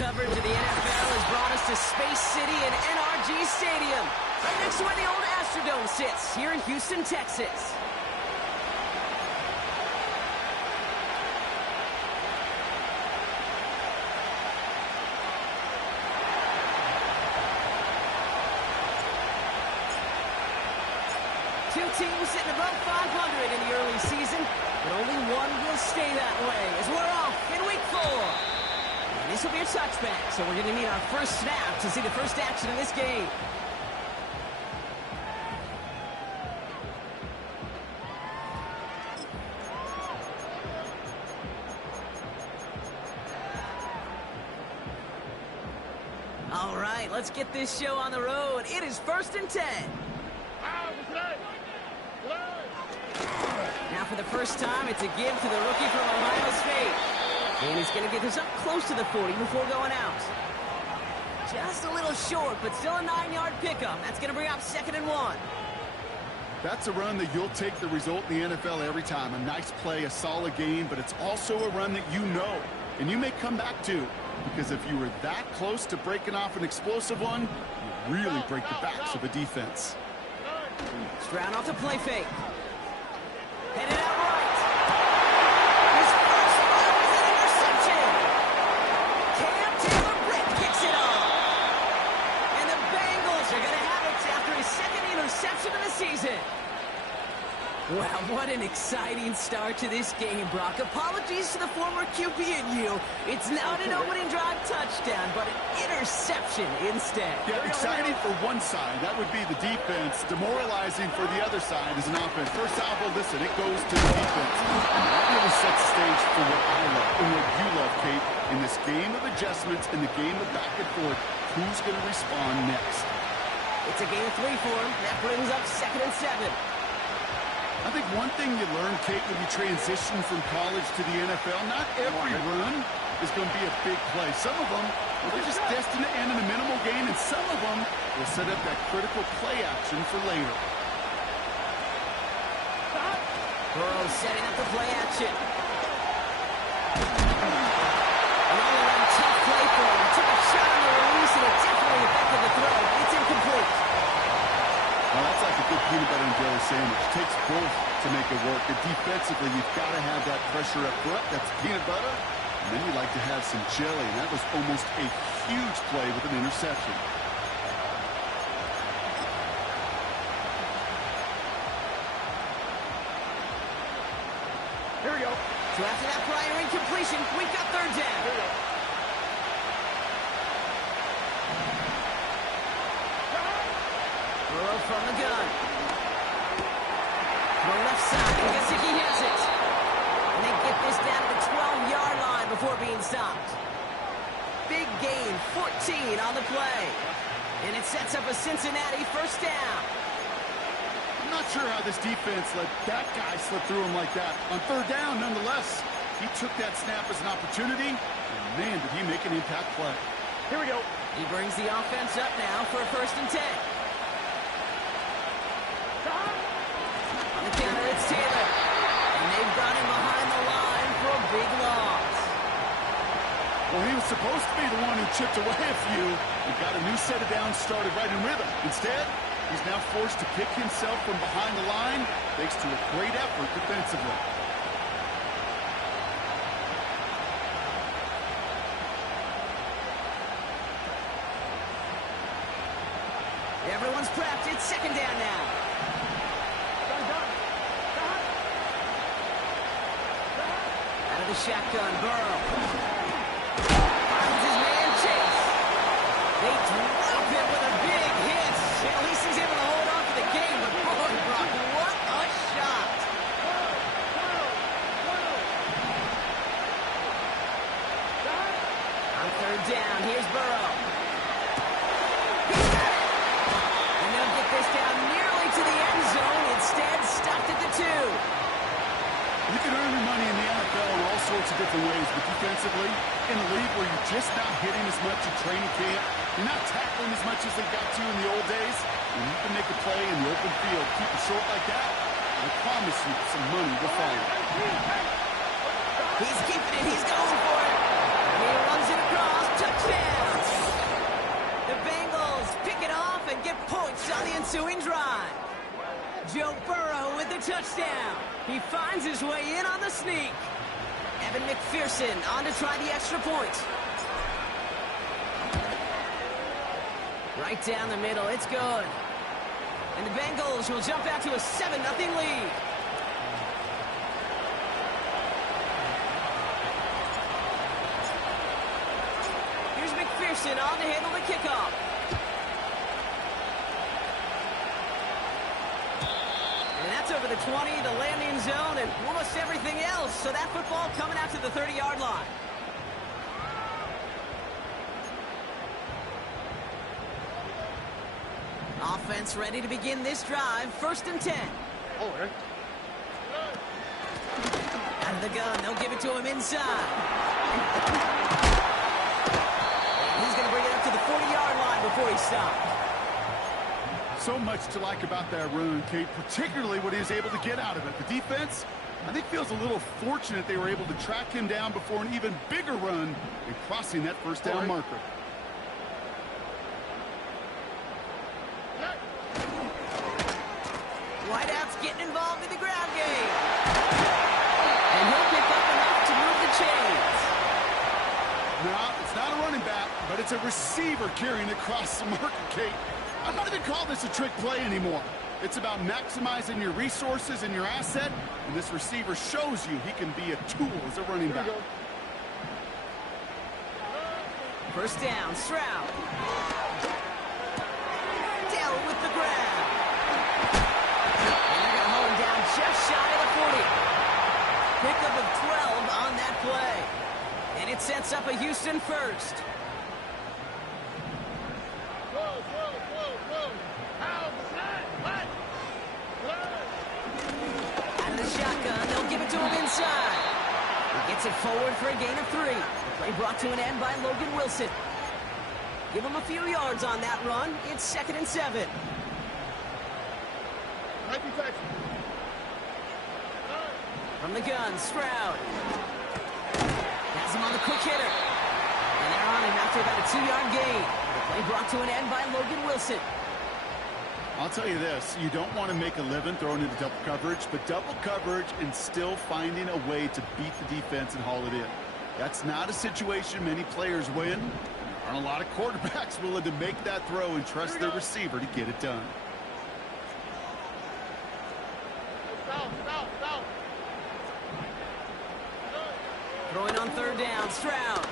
coverage of the NFL has brought us to Space City and NRG Stadium, right next to where the old Astrodome sits, here in Houston, Texas. Two teams sitting above 500 in the early season, but only one will stay that way as we're off in week 4. And this will be a touchback, so we're going to need our first snap to see the first action in this game. All right, let's get this show on the road. It is 1st and 10. Now for the first time, it's a give to the rookie from Ohio State. And he's going to get this up close to the 40 before going out. Just a little short, but still a 9-yard pickup. That's going to bring up 2nd and 1. That's a run that you'll take the result in the NFL every time. A nice play, a solid game, but it's also a run that you know, and you may come back to. Because if you were that close to breaking off an explosive one, you really break the backs of a defense. Stroud off the play fake. Headed out right. His first run is an interception. Cam Taylor-Britt kicks it off. And the Bengals are going to have it after his 2nd interception of the season. Wow, what an exciting start to this game, Brock. Apologies to the former QB and you. It's not an opening drive touchdown, but an interception instead. Yeah, exciting for one side. That would be the defense. Demoralizing for the other side is an offense. First half, well, listen, it goes to the defense. And that really sets the stage for what I love and what you love, Kate. In this game of adjustments, in the game of back and forth, who's going to respond next? It's a game of 3 for him. That brings up 2nd and 7. I think one thing you learn, Kate, when you transition from college to the NFL, not every run is going to be a big play. Some of them, well, they're just destined to end in a minimal gain, and some of them will set up that critical play action for later. Burrow setting up the play action. Another tough play for him. Took a shot on the release, and it definitely affected the throw. It's incomplete. Well, that's like a good peanut butter and jelly sandwich. It takes both to make it work. And defensively, you've got to have that pressure up front. That's peanut butter. And then you like to have some jelly. And that was almost a huge play with an interception. Here we go. So after that prior incompletion, we've got 3rd down. Here we go. Burrow from the gun. Throw left side. Gesicki has it. And they get this down to the 12-yard line before being stopped. Big gain, 14 on the play. And it sets up a Cincinnati 1st down. I'm not sure how this defense let that guy slip through him like that. On 3rd down, nonetheless, he took that snap as an opportunity. And man, did he make an impact play. Here we go. He brings the offense up now for a 1st and 10. On the counter, it's Taylor. And they've got him behind the line for a big loss. Well, he was supposed to be the one who chipped away a few and got a new set of downs started right in rhythm. Instead, he's now forced to pick himself from behind the line thanks to a great effort defensively. Everyone's prepped. It's 2nd down now. Out of the shotgun, Burrow. Finds his man, Chase. They drop him with a big hit. At least he's able to hold on to the game, but boy, Brock, what a shot. On 3rd down, here's Burrow. He's got it. And they'll get this down nearly to the end zone. Instead, stopped at the 2. You can earn your money in the NFL in all sorts of different ways, but defensively, in a league where you're just not hitting as much in training camp, you're not tackling as much as they got to in the old days, and you can make a play in the open field, keep it short like that, I promise you some money will follow. He's keeping it. He's going for it. And he runs it across. Touchdown! The Bengals pick it off and get points on the ensuing drive. Joe Burrow with the touchdown. He finds his way in on the sneak. Evan McPherson on to try the extra point. Right down the middle, it's good. And the Bengals will jump out to a 7-0 lead. Here's McPherson on to handle the kickoff. And that's over the 20, the landing zone, and almost everything else. So that football coming out to the 30-yard line. Offense ready to begin this drive. 1st and 10. Out of the gun. They'll give it to him inside. He's going to bring it up to the 40-yard line before he stops. So much to like about that run, Kate, particularly what he was able to get out of it. The defense, I think, feels a little fortunate they were able to track him down before an even bigger run and crossing that 1st down marker. Whiteout's getting involved in the ground game. And he'll pick up enough to move the chains. No, it's not a running back, but it's a receiver carrying it across the marker, Kate. I don't even call this a trick play anymore. It's about maximizing your resources and your asset, and this receiver shows you he can be a tool as a running back. 1st down, Stroud. Dell with the grab. And they're going to hold him down just shy of the 40. Pickup of 12 on that play. And it sets up a Houston 1st. Out of the shotgun, they'll give it to him inside. He gets it forward for a gain of 3. The play brought to an end by Logan Wilson. Give him a few yards on that run. It's 2nd and 7. From the gun, Stroud. Has him on the quick hitter. And they're on him after about a 2-yard gain. The play brought to an end by Logan Wilson. I'll tell you this, you don't want to make a living throwing into double coverage, but double coverage and still finding a way to beat the defense and haul it in. That's not a situation many players win. There aren't a lot of quarterbacks willing to make that throw and trust their receiver to get it done. Throwing on 3rd down, Stroud.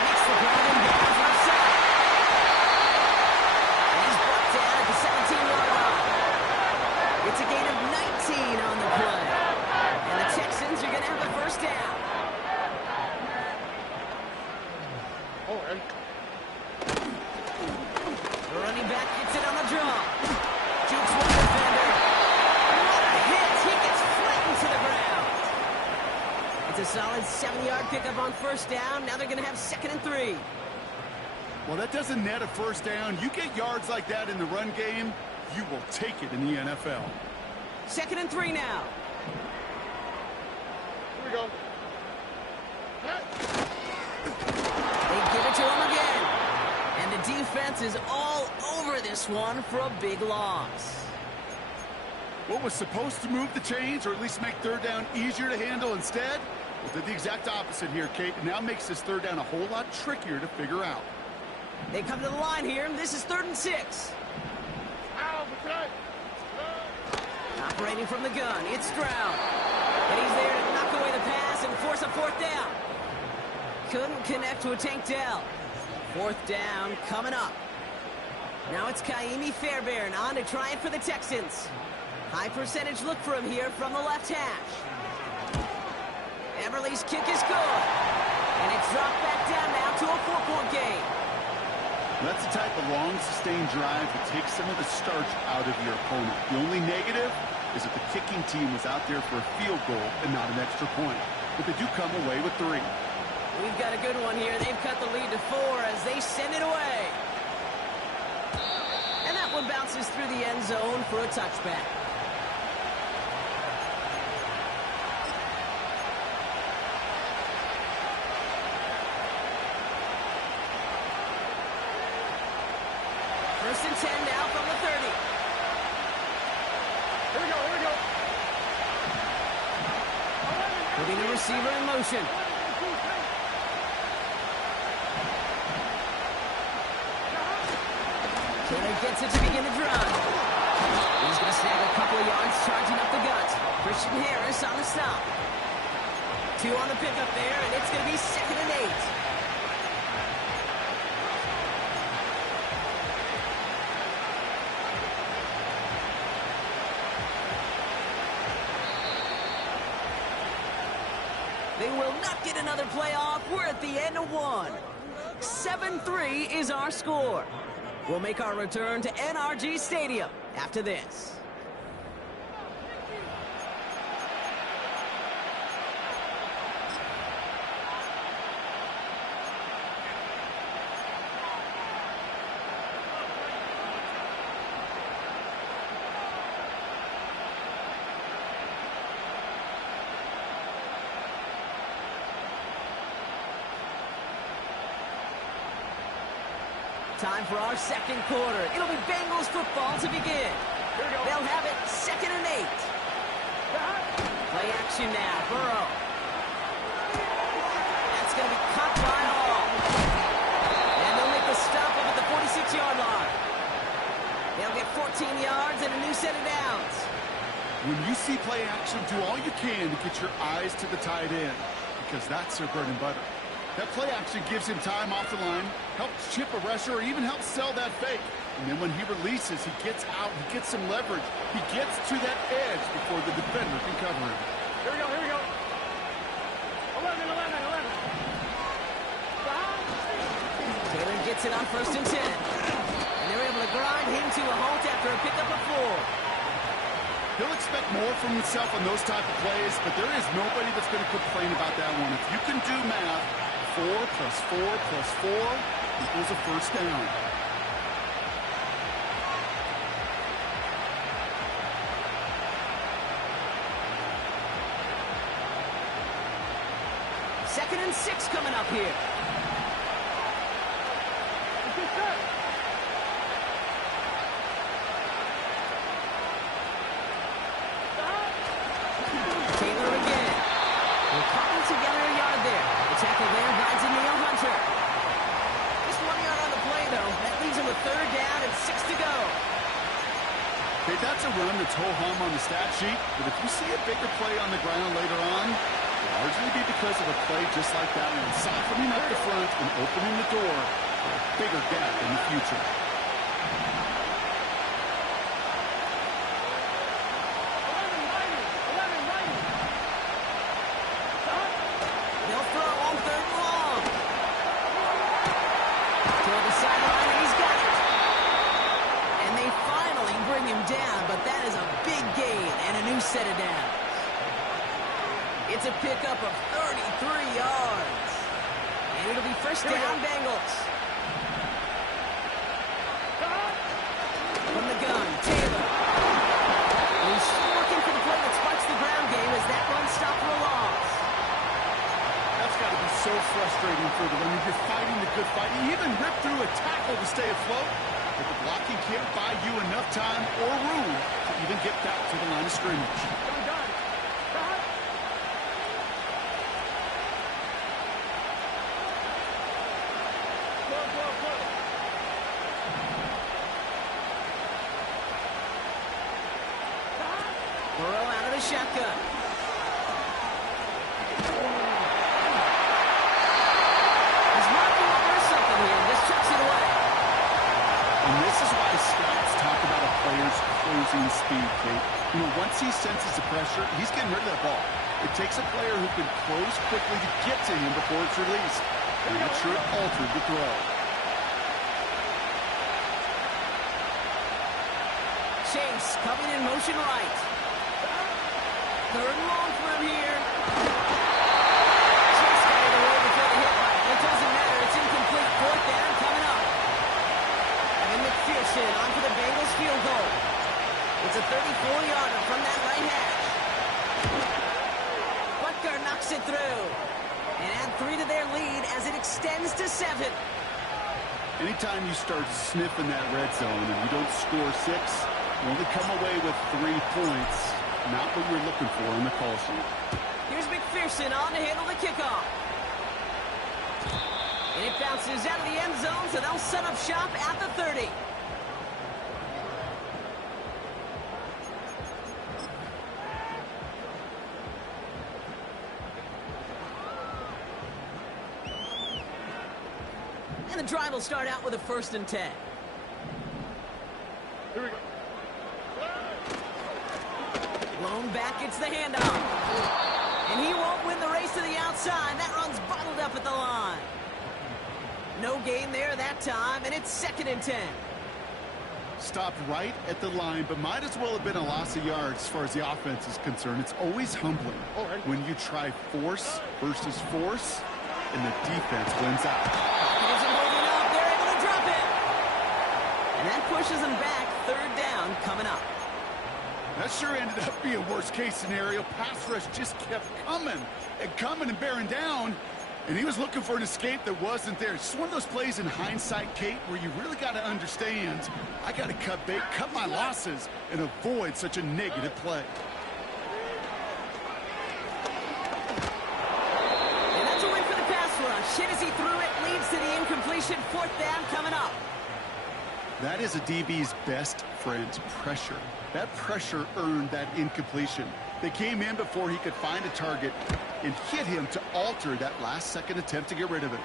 Makes the ground and down for a sack. And he's brought down at the 17-yard line. It's a gain of 19 on the play. And the Texans are going to have a 1st down. The running back gets it on the draw. Jukes one defender. What a hit! He gets flattened to the ground. It's a solid 7-yard pickup on 1st down. Now they're going to have 2nd and 3. Well, that doesn't net a 1st down. You get yards like that in the run game, you will take it in the NFL. 2nd and 3 now. Here we go. They give it to him again. And the defense is all over this one for a big loss. What was supposed to move the chains, or at least make 3rd down easier to handle instead, well, did the exact opposite here, Kate. It now makes this 3rd down a whole lot trickier to figure out. They come to the line here, and this is 3rd and 6. Operating from the gun, it's Stroud. And he's there to knock away the pass and force a 4th down. Couldn't connect to a Tank Dell. 4th down coming up. Now it's Kaimi Fairbairn on to try it for the Texans. High percentage look for him here from the left hash. Everly's kick is good. And it's dropped back down now to a 4-point game. That's the type of long, sustained drive that takes some of the starch out of your opponent. The only negative is that the kicking team was out there for a field goal and not an extra point. But they do come away with 3. We've got a good one here. They've cut the lead to 4 as they send it away. And that one bounces through the end zone for a touchback. First and 10 now from the 30. Here we go, here we go. Putting the receiver in motion. Taylor gets it to begin the drive. He's going to snag a couple of yards charging up the gut. Christian Harris on the stop. 2 on the pickup there, and it's going to be 2nd and 8. They will not get another play off. We're at the end of 1. 7-3 is our score. We'll make our return to NRG Stadium after this. Time for our second quarter. It'll be Bengals football to begin. They'll have it 2nd and 8. Play action now. Burrow. That's going to be caught by all. And they'll make the stop up at the 46-yard line. They'll get 14 yards and a new set of downs. When you see play action, do all you can to get your eyes to the tight end, because that's their bread and butter. That play action gives him time off the line, helps chip a rusher, or even helps sell that fake. And then when he releases, he gets out, he gets some leverage. He gets to that edge before the defender can cover him. Here we go, here we go. 11, 11, 11. Taylor gets it on 1st and 10. And they're able to grind him to a halt after a pickup of 4. He'll expect more from himself on those type of plays, but there is nobody that's going to complain about that one. If you can do math, 4 plus 4 plus 4 equals a first down. Second and 6 coming up here. Taylor again. We're cutting together a yard there. The tackle there finds Neil Hunter. Just 1 yard on the play, though. That leaves him with 3rd down and 6 to go. Okay, that's a run that's ho-hum on the stat sheet, but if you see a bigger play on the ground later on, it'll largely be because of a play just like that one, softening up the front and opening the door for a bigger gap in the future. They'll throw on 3rd and long. Toward the sideline, he's got it. And they finally bring him down, but that is a big gain and a new set of downs. It's a pickup of 33 yards. And it'll be first down, Bengals. From the gun, Taylor. He's looking for the play that sparks the ground game as that run stopped for a loss. That's got to be so frustrating for them. I mean, you're fighting the good fight. You even rip through a tackle to stay afloat, but the blocking can't buy you enough time or room to even get back to the line of scrimmage. Burrow out of the shotgun. He's marking over something here and just chucks it away. And this is why scouts talk about a player's closing speed, Kate. You know, once he senses the pressure, he's getting rid of that ball. It takes a player who can close quickly to get to him before it's released. And that sure altered the throw. Chase coming in motion right. 3rd and long for him here. Chase got it away before the hit by. It doesn't matter. It's incomplete. 4th down coming up. And McPherson on for the Bengals field goal. It's a 34-yarder from that right hash. Butker knocks it through. And add 3 to their lead as it extends to 7. Anytime you start sniffing that red zone and you don't score 6, you only come away with 3 points. Not what you're looking for in the call sheet. Here's McPherson on to handle the kickoff. And it bounces out of the end zone, so they'll set up shop at the 30. And the drive will start out with a 1st and 10. Here we go. Blown back, it's the handoff. And he won't win the race to the outside. That run's bottled up at the line. No gain there that time, and it's 2nd and 10. Stopped right at the line, but might as well have been a loss of yards as far as the offense is concerned. It's always humbling when you try force versus force, and the defense wins out. Isn't holding up. They're able to drop it. And that pushes them back. 3rd down coming up. That sure ended up being worst-case scenario. Pass rush just kept coming and bearing down, and he was looking for an escape that wasn't there. It's just one of those plays in hindsight, Kate, where you really got to understand, I got to cut my losses and avoid such a negative play. And that's a win for the pass rush. Hit as he threw it, leads to the incompletion. 4th down coming up. That is a DB's best friend, pressure. That pressure earned that incompletion. They came in before he could find a target and hit him to alter that last-second attempt to get rid of it.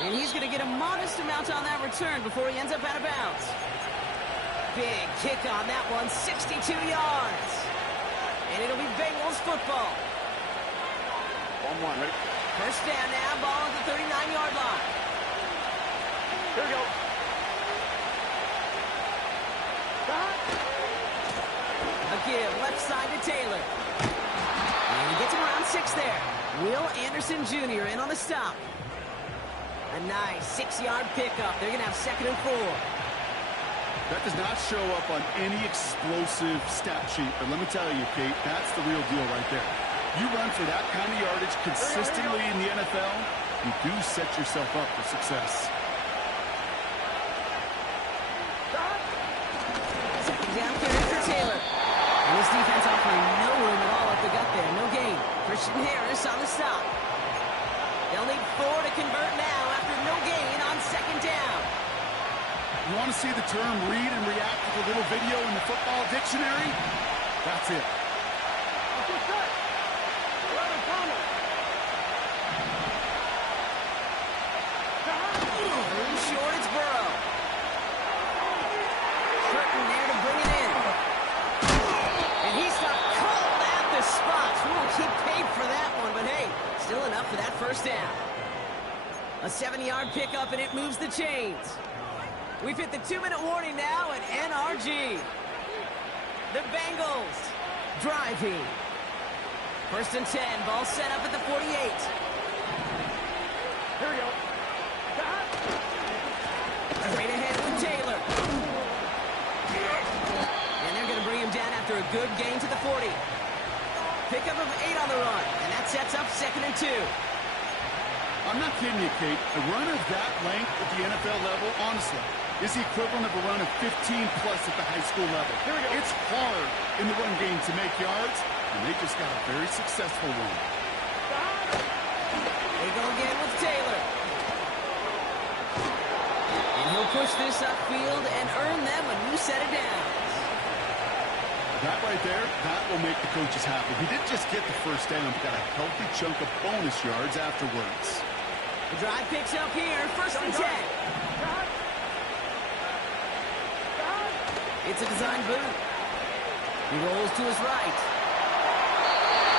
And he's going to get a modest amount on that return before he ends up out of bounds. Big kick on that one, 62 yards. And it'll be Bengals football. 1-1, ready? 1st down now, ball at the 39-yard line. Here we go. A give, left side to Taylor. And he gets him around 6 there. Will Anderson Jr. in on the stop. A nice 6-yard pickup. They're going to have 2nd and 4. That does not show up on any explosive stat sheet, but let me tell you, Kate, that's the real deal right there. You run for that kind of yardage consistently in the NFL, you do set yourself up for success. 2nd down carry for Taylor. And this defense offering no room at all up the gut there. No gain. Christian Harris on the stop. They'll need 4 to convert now after no gain on 2nd down. You want to see the term read and react with a little video in the football dictionary? That's it. Short, it's Burrow. Curtin there to bring it in. And he stopped cold at the spot. Ooh, he paid for that one, but hey, still enough for that 1st down. A 7-yard pickup, and it moves the chains. We've hit the 2-minute warning now at NRG. The Bengals driving. 1st and 10, ball set up at the 48. Here we go. Straight ahead with Taylor. And they're going to bring him down after a good gain to the 40. Pickup of 8 on the run, and that sets up 2nd and 2. I'm not kidding you, Kate. A run of that length at the NFL level, honestly, is the equivalent of a run of 15-plus at the high school level. It's hard in the run game to make yards, and they just got a very successful one. They go again with Taylor. And he'll push this upfield and earn them a new set of downs. That right there, that will make the coaches happy. He didn't just get the 1st down, but got a healthy chunk of bonus yards afterwards. The drive picks up here, 1st and 10. It's a design boot. He rolls to his right.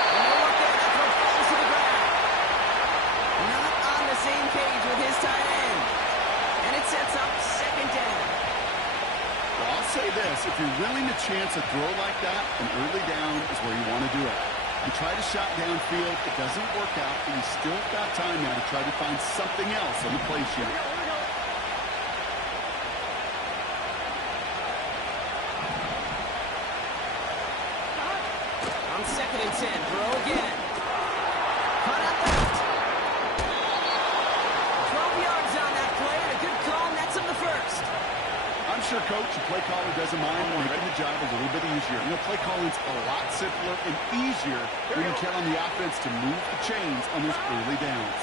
And no look there, that throw falls to the ground. Not on the same page with his tight end. And it sets up 2nd down. Well, I'll say this, if you're willing to chance a throw like that, an early down is where you want to do it. You try to shot downfield, it doesn't work out, but you still got time now to try to find something else on the play sheet. On 2nd and 10, Burrow again. Cut out left. sure, Coach, your play caller doesn't mind making the job a little bit easier. You know, play calling's a lot simpler and easier when you count on the offense to move the chains on those early downs.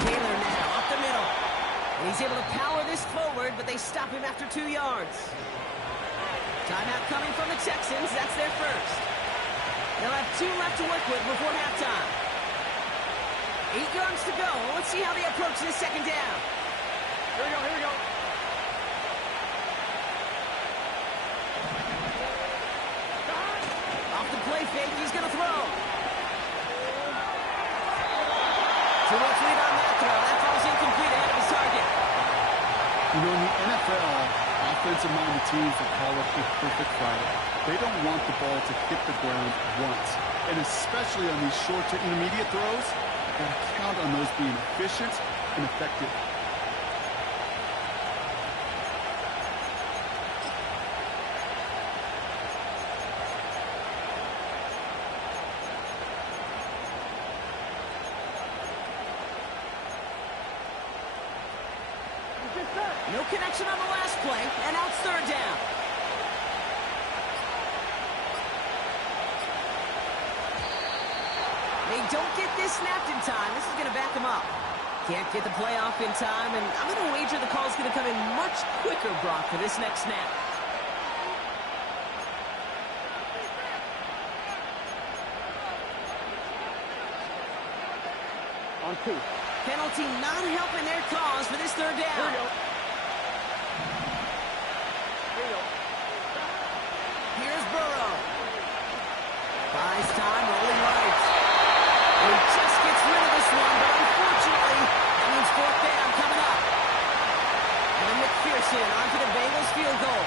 Taylor now up the middle. And he's able to power this forward, but they stop him after 2 yards. Timeout coming from the Texans. That's their first. They'll have 2 left to work with before halftime. 8 yards to go. Let's see how they approach this second down. Here we go, here we go. Off the play fake, he's going to throw. Too much lead on that throw. That throws incomplete ahead of his target. You know, in the NFL, offensive-minded teams will call it a perfect Friday. They don't want the ball to hit the ground once. And especially on these short to intermediate throws, you've got to count on those being efficient and effective. No connection on the last play, and now it's third down. They don't get this snapped in time. This is going to back them up. Can't get the play off in time, and I'm going to wager the call is going to come in much quicker, Brock, for this next snap. On 2. Penalty not helping their cause for this third down. Here we go. Here we go. Here's Burrow. Buys time, rolling right. He just gets rid of this one, but unfortunately, that means fourth down coming up. And McPherson onto the Bengals field goal.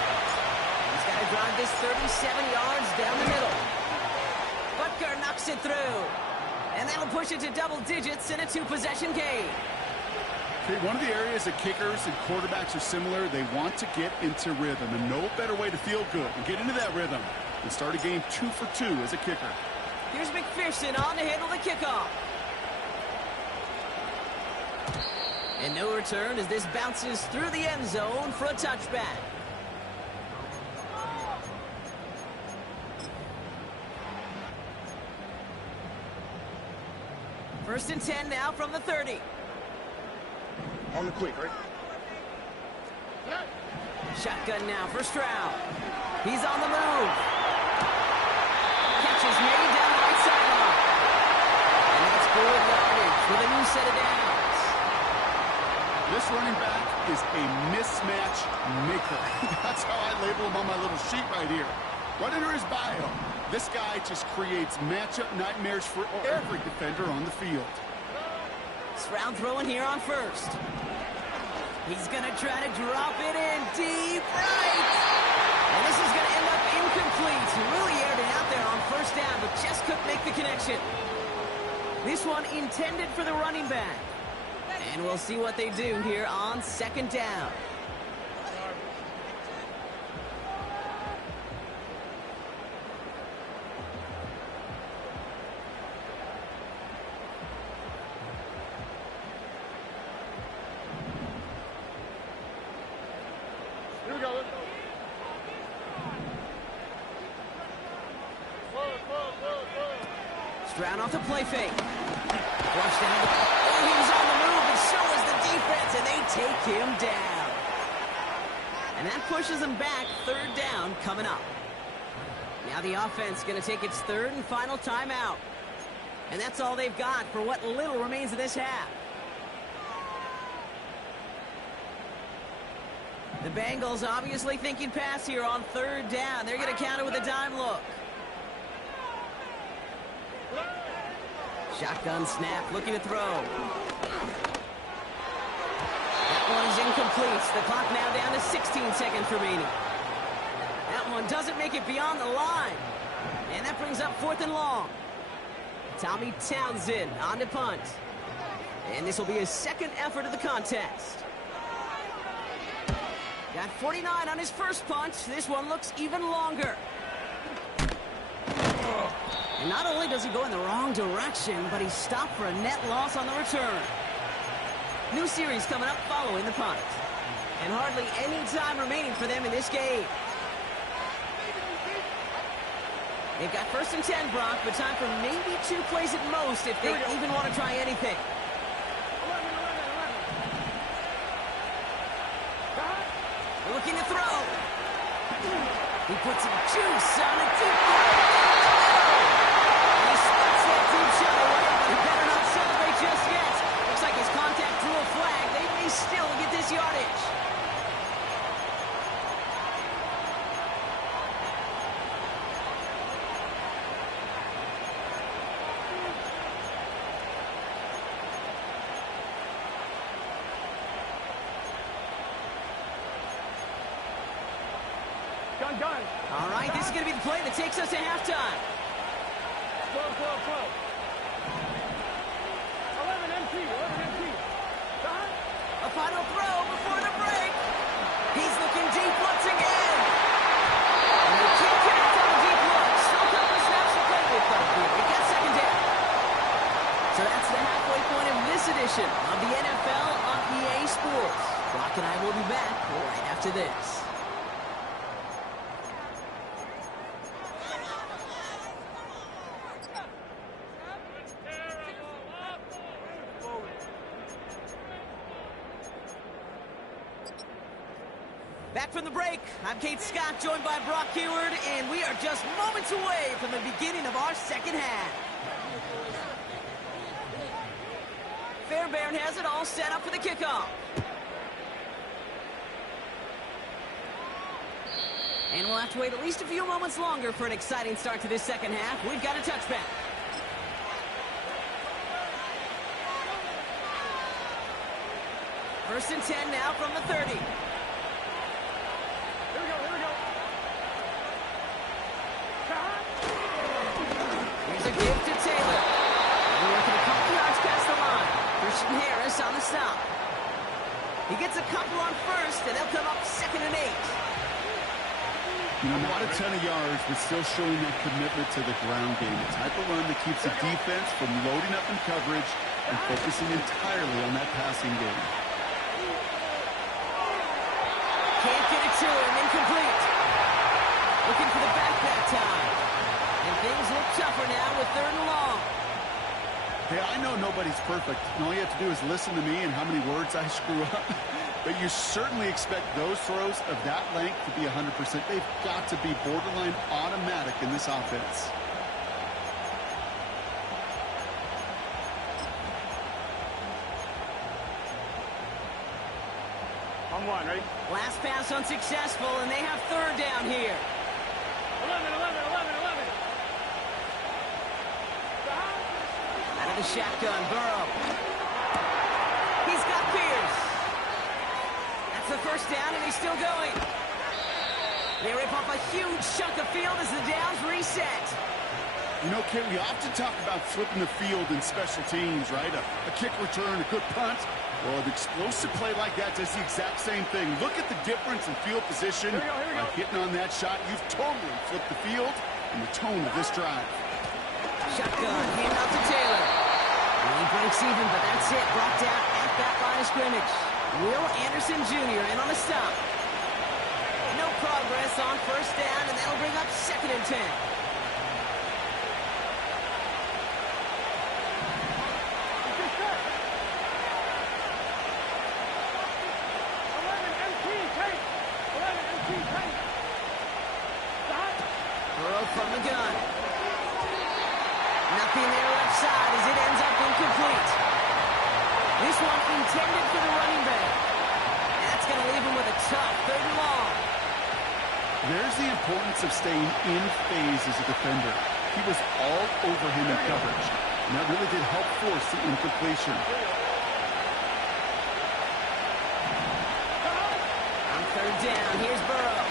He's got to drive this 37 yards down the middle. Butker knocks it through. And that'll push it to double digits in a 2-possession game. Okay, one of the areas that kickers and quarterbacks are similar, they want to get into rhythm. And no better way to feel good and get into that rhythm than start a game 2 for 2 as a kicker. Here's McPherson on to handle the kickoff. And no return as this bounces through the end zone for a touchback. First and 10 now from the 30. On the quick, right? Shotgun now for Stroud. He's on the move. Catch is made down the right sideline. And that's good yardage with a new set of downs. This running back is a mismatch maker. That's how I label him on my little sheet right here. Right under his bio. This guy just creates matchup nightmares for every defender on the field. Stroud throwing here on first. He's going to try to drop it in deep right. And this is going to end up incomplete. He really aired it out there on first down, but just couldn't make the connection. This one intended for the running back. And we'll see what they do here on second down. Here we go, let's go. Stroud off the play fake. Rush down the... Oh, he was on the move, and so was the defense, and they take him down. And that pushes them back. Third down coming up. Now the offense going to take its third and final timeout. And that's all they've got for what little remains of this half. The Bengals obviously thinking pass here on third down. They're going to counter with a dime look. Shotgun snap, looking to throw. That one is incomplete. The clock now down to 16 seconds remaining. That one doesn't make it beyond the line. And that brings up fourth and long. Tommy Townsend on to punt. And this will be his second effort of the contest. Got 49 on his first punch. This one looks even longer. And not only does he go in the wrong direction, but he's stopped for a net loss on the return. New series coming up following the punt. And hardly any time remaining for them in this game. They've got 1st and 10, Brock, but time for maybe 2 plays at most if they even want to try anything. 11. Looking to throw. He puts some juice on a deep ball. He spots that deep shot away, but he better not celebrate just yet. Looks like his contact drew a flag. They may still get this yardage. Gun. All right, this is going to be the play that takes us to halftime. 12. 11 MT. A final throw before the break. He's looking deep once again. And they can't connect on a deep look. Still a couple of snaps to play with, though. They got 2nd down. So that's the halfway point of this edition of the NFL on EA Sports. Brock and I will be back right after this. Back from the break, I'm Kate Scott, joined by Brock Heward, and we are just moments away from the beginning of our 2nd half. Fairbairn has it all set up for the kickoff. And we'll have to wait at least a few moments longer for an exciting start to this 2nd half. We've got a touchback. First and 10 now from the 30. Here we go. Here's a give to Taylor. We're working a couple yards past the line. Christian Harris on the stop. He gets a couple on 1st, and they'll come up 2nd and 8. Not a ton of yards, but still showing that commitment to the ground game. The type of run that keeps the defense from loading up in coverage and focusing entirely on that passing game. Can't get it to him. Incomplete. Looking for the back that time. And things look tougher now with 3rd and long. Hey, I know nobody's perfect. And all you have to do is listen to me and how many words I screw up. But you certainly expect those throws of that length to be 100%. They've got to be borderline automatic in this offense. On 1, ready? Last pass unsuccessful, and they have 3rd down here. 11. Out of the shotgun, Burrow. He's got Pierce. That's the 1st down, and he's still going. They rip off a huge chunk of field as the downs reset. Kate, we often talk about flipping the field in special teams, right? A kick return, a good punt. Well, an explosive play like that does the exact same thing. Look at the difference in field position. Here we go. By hitting on that shot, you've totally flipped the field and the tone of this drive. Shotgun, hand out to Taylor. And he breaks even, but that's it. Brought down at that line of scrimmage. Will Anderson Jr. in on the stop. No progress on 1st down, and that'll bring up 2nd and 10. Burrow from the gun. Nothing there left side as it ends up incomplete. This one intended for the running back. That's going to leave him with a tough 3rd and long. There's the importance of staying in phase as a defender. He was all over him in coverage, and that really did help force the incompletion. On 3rd down, here's Burrow.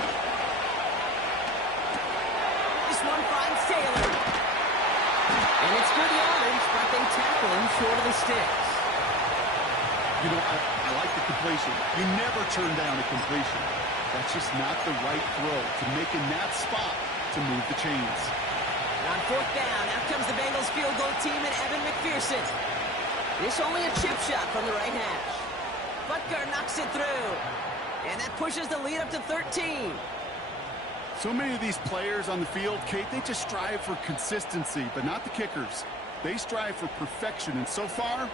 This one finds Taylor. And it's good yardage, but they tackle him short of the sticks. I like the completion. You never turn down a completion. That's just not the right throw to make in that spot to move the chains. And on 4th down, out comes the Bengals field goal team and Evan McPherson. This only a chip shot from the right hash. Butker knocks it through. And that pushes the lead up to 13. So many of these players on the field, Kate, they just strive for consistency, but not the kickers. They strive for perfection, and so far,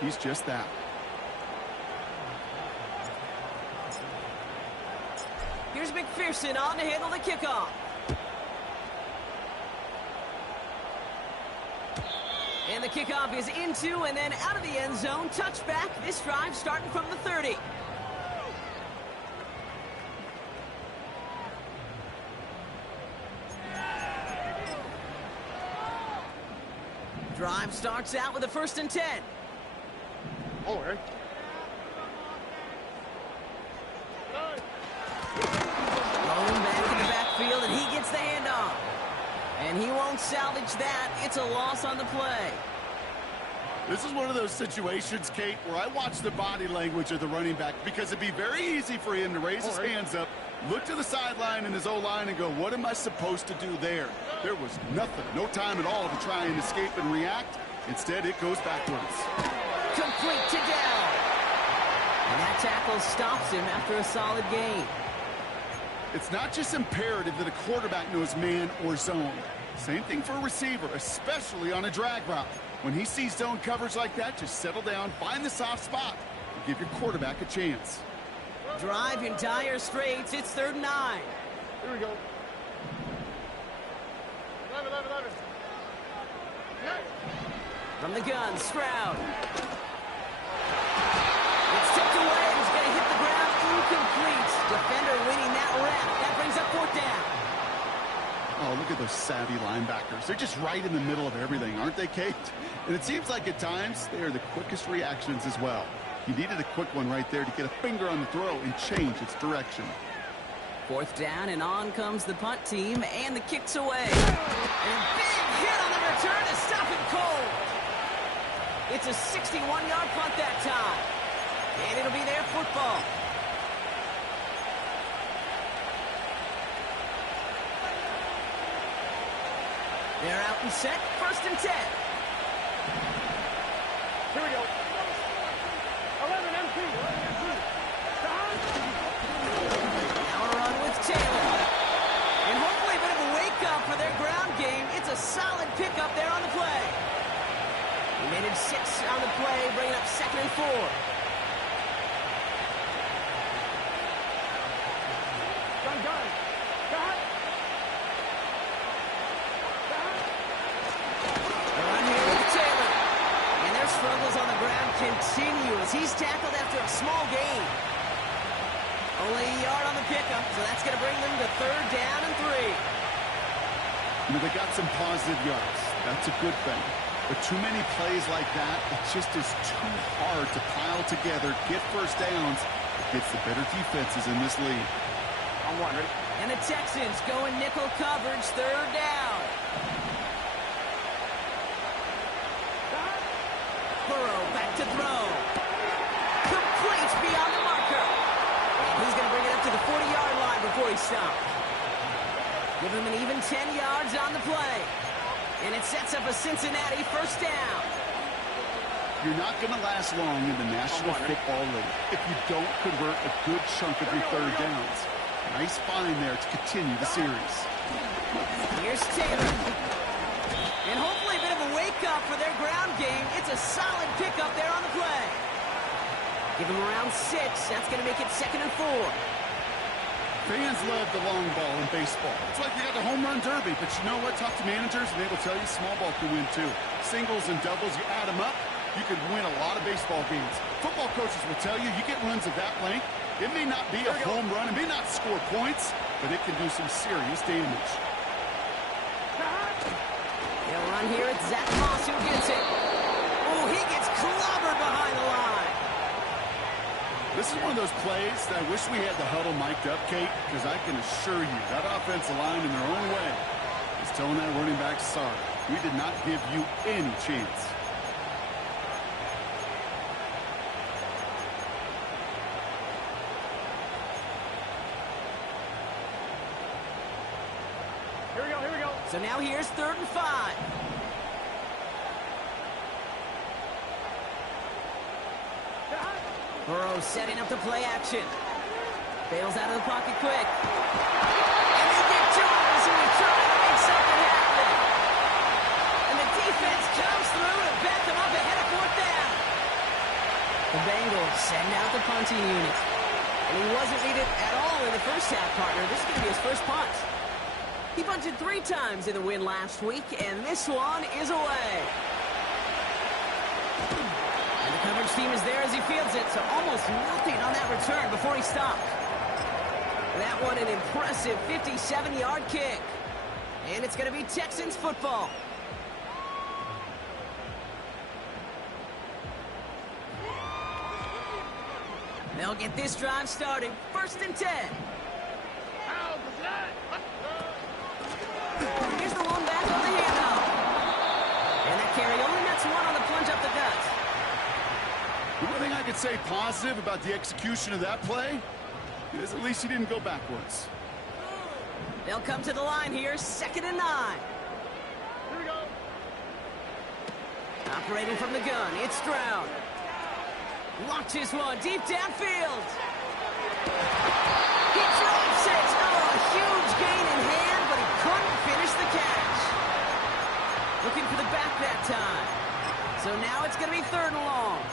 he's just that. Here's McPherson on to handle the kickoff. And the kickoff is into and then out of the end zone. Touchback. This drive starting from the 30. Drive starts out with a 1st and 10. Oh, Eric. Rolling back in the backfield, and he gets the handoff. And he won't salvage that. It's a loss on the play. This is one of those situations, Kate, where I watch the body language of the running back because it'd be very easy for him to raise his hands up, look to the sideline in his O-line and go, what am I supposed to do there? There was nothing, no time at all to try and escape and react. Instead, it goes backwards. Complete to Dell. And that tackle stops him after a solid gain. It's not just imperative that a quarterback knows man or zone. Same thing for a receiver, especially on a drag route. When he sees zone coverage like that, just settle down, find the soft spot, and give your quarterback a chance. Drive in dire straits. It's 3rd and 9. Here we go. 11. From the gun, Stroud. It's tipped away. He's going to hit the ground. Incomplete. Defender winning that rep. That brings up 4th down. Oh, look at those savvy linebackers. They're just right in the middle of everything, aren't they, Kate? And it seems like at times they are the quickest reactions as well. He needed a quick one right there to get a finger on the throw and change its direction. 4th down, and on comes the punt team, and the kick's away. And big hit on the return to stop it cold. It's a 61-yard punt that time. And it'll be their football. They're out and set. 1st and 10. Here we go. 11 MP. Now a run with Taylor. And hopefully a bit of a wake-up for their ground game. It's a solid pickup there on the play. He made it 6 on the play, bringing up 2nd and 4. Gun. Run here with Taylor. And their struggles on the ground continue as he's tackled after a small gain. Only a yard on the pickup, so that's going to bring them to 3rd down and 3. You know, they got some positive yards. That's a good thing. But too many plays like that, it just is too hard to pile together, get 1st downs against the better defenses in this league. I'm one, ready? And the Texans go in nickel coverage, 3rd down. Burrow back to throw. Complete beyond the marker. And he's going to bring it up to the 40-yard line before he stops. Give him an even 10 yards on the play. And it sets up a Cincinnati 1st down. You're not going to last long in the National Football League if you don't convert a good chunk of your 3rd downs. Nice find there to continue the series. Here's Taylor. And hopefully a bit of a wake-up for their ground game. It's a solid pickup there on the play. Give him around 6. That's going to make it 2nd and 4. Fans love the long ball in baseball. It's like they got the home run derby, but you know what? Talk to managers, and they will tell you small ball can win too. Singles and doubles, you add them up, you could win a lot of baseball games. Football coaches will tell you, you get runs of that length, it may not be a home run, it may not score points, but it can do some serious damage. They'll run here. It's Zach Moss who gets it. Oh, he gets clobbered behind the line. This is one of those plays that I wish we had the huddle mic'd up, Kate, because I can assure you that offensive line in their own way is telling that running back, sorry, we did not give you any chance. Here we go. So now here's 3rd and 5. Burrow setting up the play action. Bails out of the pocket quick. And they get Jones, who is trying to make something happen. And the defense comes through to back them up ahead of fourth down. The Bengals send out the punting unit. And he wasn't needed at all in the first half, partner. This is going to be his first punt. He punted 3 times in the win last week, and this one is away. And the coverage team is there as he fields it, so almost nothing on that return before he stopped. That one an impressive 57-yard kick. And it's going to be Texans football. They'll get this drive started. 1st and 10. Here's the one back on the handoff. And that carry only nets 1 on the plunge up the gut. The one thing I could say positive about the execution of that play is at least he didn't go backwards. They'll come to the line here, 2nd and 9. Here we go. Operating from the gun, it's Stroud. Launches one deep downfield. He drops it. Oh, a huge gain in hand, but he couldn't finish the catch. Looking for the back that time. So now it's going to be 3rd and long.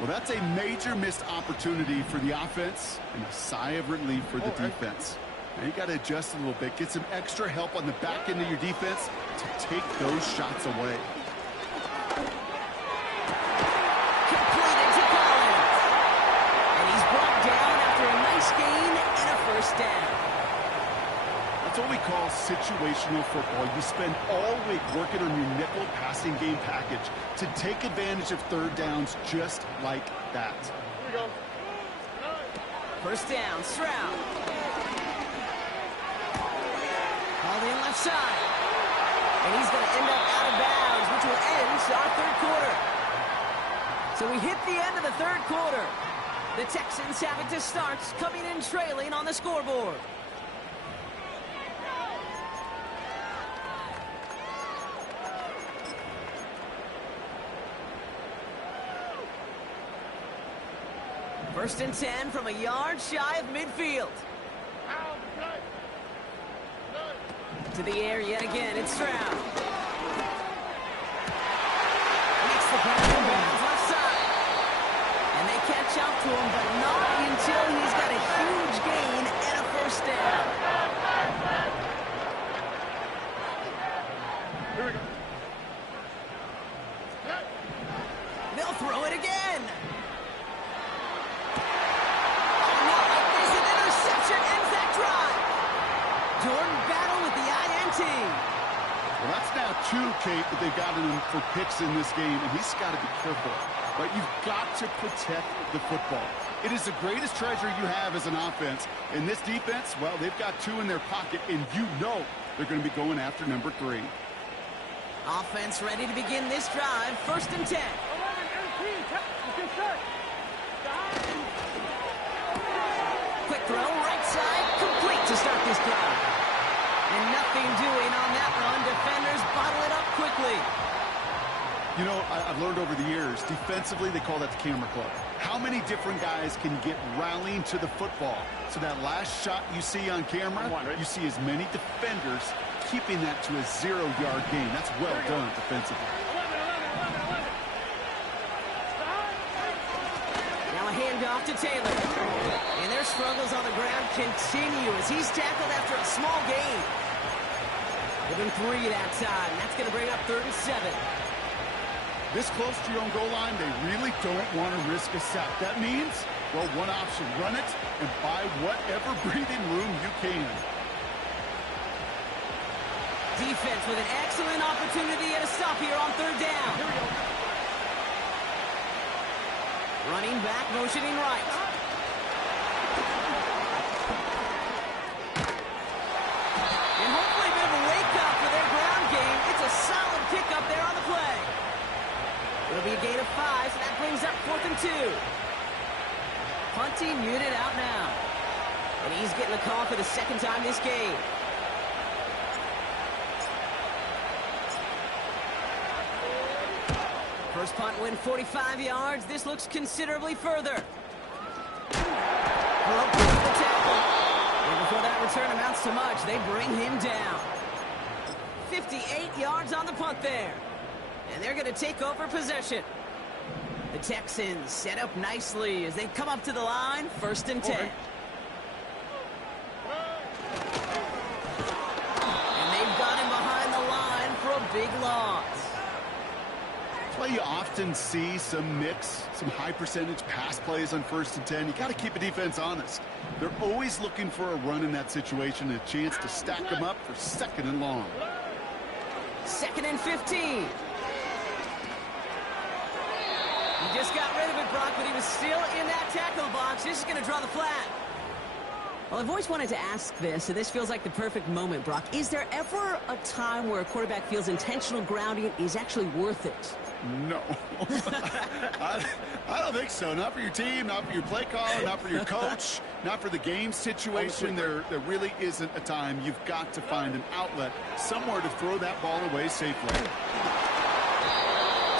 Well, that's a major missed opportunity for the offense and a sigh of relief for the defense. Now you got to adjust a little bit, get some extra help on the back end of your defense to take those shots away. Completed to Collins. And he's brought down after a nice gain and a 1st down. That's what we call situational football. You spend all week working on your nickel passing game package to take advantage of 3rd downs just like that. Here we go. 1st down, Stroud. Called in left side. And he's going to end up out of bounds, which will end our 3rd quarter. So we hit the end of the 3rd quarter. The Texans have it to start, coming in trailing on the scoreboard. First and 10 from a yard shy of midfield. To the air yet again, it's Stroud. Makes the pass inbounds left side. And they catch up to him, but not until he's got a huge gain and a 1st down. Here we go. They'll throw it again. Oh, not like this. An interception ends that drive. Jordan Battle with the INT. Well, that's now 2, Kate, that they've gotten him for picks in this game, and he's got to be careful. But you've got to protect the football. It is the greatest treasure you have as an offense. And this defense, well, they've got 2 in their pocket, and you know they're going to be going after number 3. Offense ready to begin this drive. 1st and 10. 11 MP. You can start. Quick throw, right side, complete to start this drive. And nothing doing on that run. Defenders bottle it up quickly. You know, I've learned over the years, defensively, they call that the camera club. How many different guys can get rallying to the football? So that last shot you see on camera, you see as many defenders keeping that to a 0-yard gain. That's well done defensively. 11. Now a handoff to Taylor. And their struggles on the ground continue as he's tackled after a small gain. Given 3 that time. That's going to bring up 3rd and 7. This close to your own goal line, they really don't want to risk a sack. That means, well, one option, run it and buy whatever breathing room you can. Defense with an excellent opportunity at a stop here on 3rd down. Here we go. Running back, motioning right. And hopefully a bit of a wake-up for their ground game. It's a solid pickup there on the play. It'll be a gain of 5, so that brings up 4th and 2. Punting unit out now. And he's getting a call for the 2nd time this game. First punt win 45 yards. This looks considerably further. Broke the tackle. And before that return amounts to much, they bring him down. 58 yards on the punt there. And they're going to take over possession. The Texans set up nicely as they come up to the line, 1st and 10. And they've got him behind the line for a big loss. That's why you often see some mix, some high-percentage pass plays on 1st and 10. You got to keep a defense honest. They're always looking for a run in that situation, a chance to stack them up for 2nd and long. 2nd and 15. He just got rid of it, Brock, but he was still in that tackle box. This is going to draw the flat. Well, I've always wanted to ask this, and this feels like the perfect moment, Brock. Is there ever a time where a quarterback feels intentional grounding is actually worth it? No. I don't think so. Not for your team, not for your play caller, not for your coach, not for the game situation. There really isn't a time. You've got to find an outlet, somewhere to throw that ball away safely.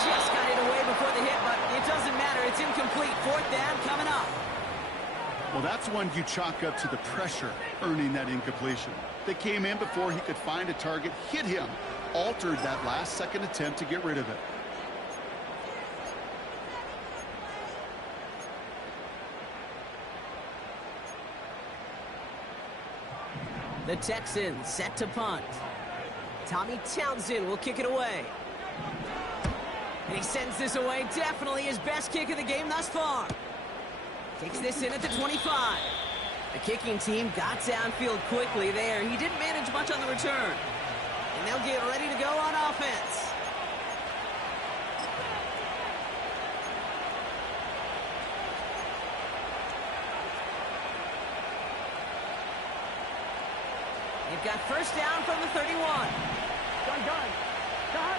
Just got it away before the hit, but it doesn't matter. It's incomplete. 4th down coming up. Well, that's one you chalk up to the pressure earning that incompletion. They came in before he could find a target, hit him, altered that last-second attempt to get rid of it. The Texans set to punt. Tommy Townsend will kick it away. And he sends this away. Definitely his best kick of the game thus far. Takes this in at the 25. The kicking team got downfield quickly there. He didn't manage much on the return. And they'll get ready to go on offense. They've got 1st down from the 31. Gun. Shot.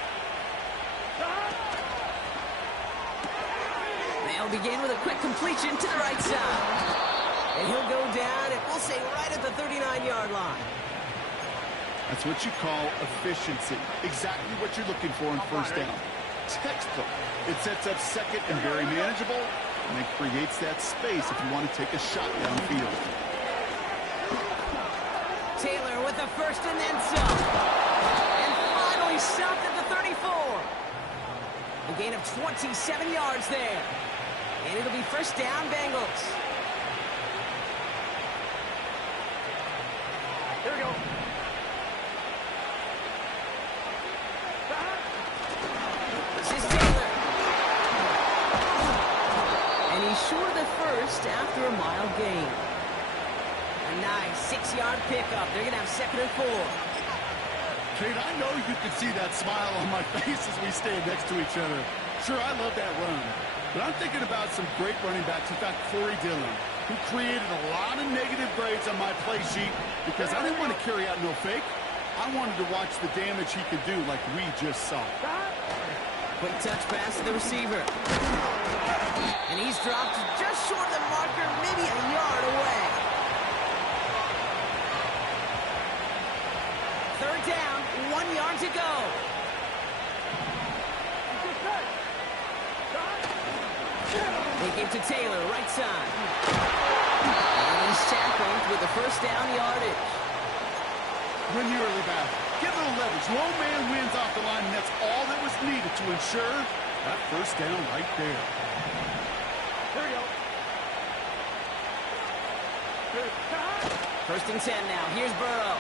They'll begin with a quick completion to the right side. And he'll go down, and we'll say right at the 39-yard line. That's what you call efficiency. Exactly what you're looking for in 1st down. Textbook. It sets up 2nd and very manageable, and it creates that space if you want to take a shot downfield. Taylor with the 1st and then some. And finally stopped at the 34. A gain of 27 yards there. And it'll be 1st down, Bengals. Here we go. This is Taylor. And he's short of the 1st after a mile gain. A nice 6-yard pickup. They're going to have 2nd and 4. Kate, I know you can see that smile on my face as we stand next to each other. Sure, I love that run. But I'm thinking about some great running backs. In fact, Corey Dillon, who created a lot of negative grades on my play sheet because I didn't want to carry out no fake. I wanted to watch the damage he could do like we just saw. Quick touch pass to the receiver. And he's dropped just short of the marker, maybe a yard away. 3rd down, 1 yard to go. They give to Taylor, right side. And he's tackled with the 1st down yardage. Win the early back. Get a little leverage. Low man wins off the line, and that's all that was needed to ensure that 1st down right there. Here we go. 1st and 10 now. Here's Burrow.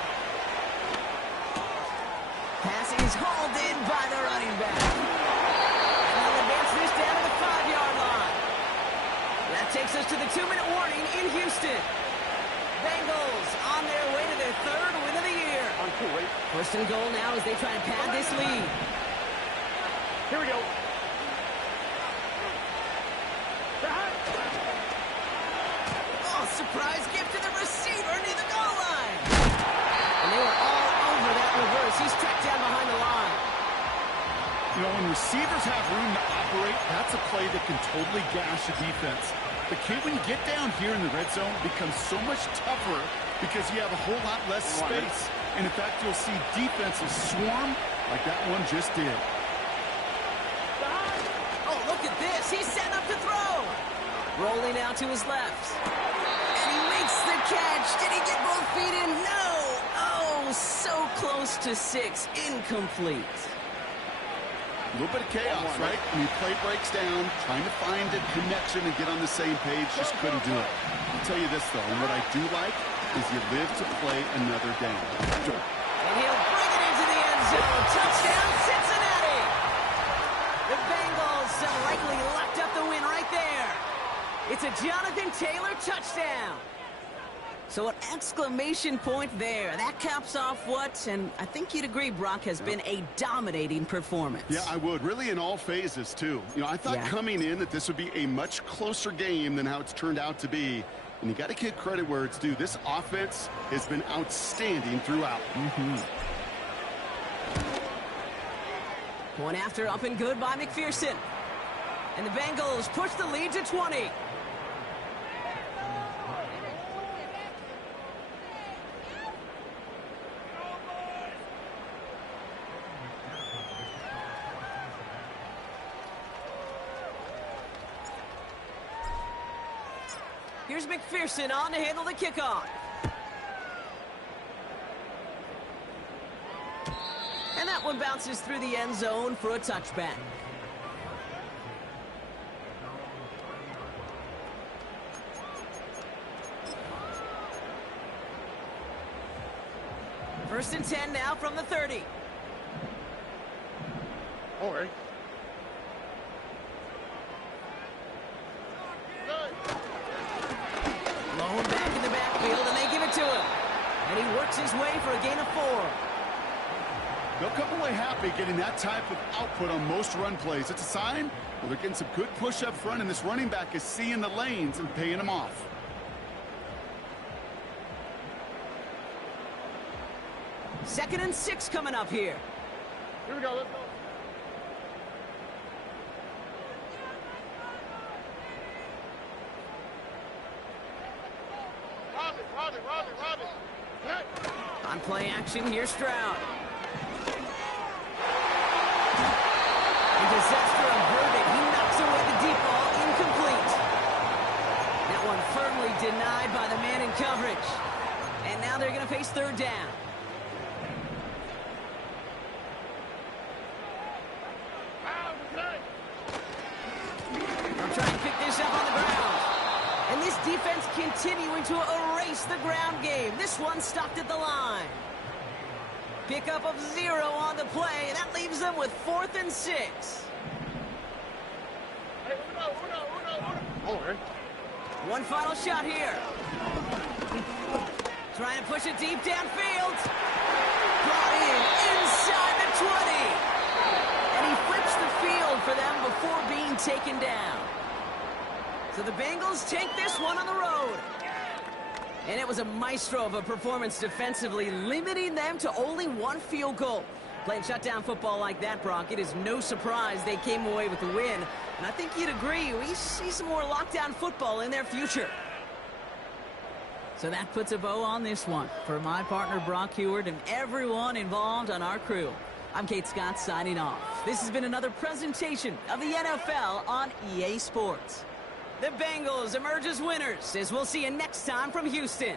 Pass is hauled in by the running back. And they'll advance this down to the 5-yard line. That takes us to the 2-minute warning in Houston. Bengals on their way to their 3rd win of the year. 1st and goal now as they try and pad this lead. Here we go. Oh, surprise gift to the receiver near the goal line. And they were all over that reverse. He's tracked down behind the line. You know, when receivers have room to operate, that's a play that can totally gash a defense. But Kate, when you get down here in the red zone, it becomes so much tougher because you have a whole lot less space. And in fact, you'll see defenses swarm like that one just did. Oh, look at this. He's set up to throw. Rolling out to his left. And he catch. Did he get both feet in? No. Oh, so close to 6. Incomplete. A little bit of chaos, right? When your play breaks down, trying to find a connection and get on the same page, just couldn't do it. I'll tell you this, though, and what I do like is you live to play another game. And he'll bring it into the end zone. Touchdown, Cincinnati! The Bengals have likely locked up the win right there. It's a Jonathan Taylor touchdown. So an exclamation point there. That caps off what, and I think you'd agree, Brock, has been a dominating performance. Yeah, I would. Really in all phases, too. You know, I thought coming in that this would be a much closer game than how it's turned out to be. And you got to give credit where it's due. This offense has been outstanding throughout. Point after up and good by McPherson. And the Bengals push the lead to 20. Here's McPherson on to handle the kickoff. And that one bounces through the end zone for a touchback. First and 10 now from the 30. All right. Lone back in the backfield, and they give it to him. And he works his way for a gain of 4. They'll come away happy getting that type of output on most run plays. It's a sign well, they're getting some good push up front, and this running back is seeing the lanes and paying them off. Second and 6 coming up here. Here we go. Let's go. Robbie. On play action, here's Stroud. And disaster averted. He knocks away the deep ball, incomplete. That one firmly denied by the man in coverage. And now they're going to face third down. They'll try and pick this up on the ground. And this defense continuing to erase the ground game. This one stopped at the line. Pickup of 0 on the play. That leaves them with 4th and 6. Hey, uno. All right. One final shot here. Trying to push it deep downfield. Brought in inside the 20. And he flips the field for them before being taken down. So the Bengals take this one on the road. And it was a maestro of a performance defensively, limiting them to only 1 field goal. Playing shutdown football like that, Brock, it is no surprise they came away with the win. And I think you'd agree, we see some more lockdown football in their future. So that puts a bow on this one. For my partner, Brock Heward, and everyone involved on our crew, I'm Kate Scott signing off. This has been another presentation of the NFL on EA Sports. The Bengals emerge as winners, as we'll see you next time from Houston.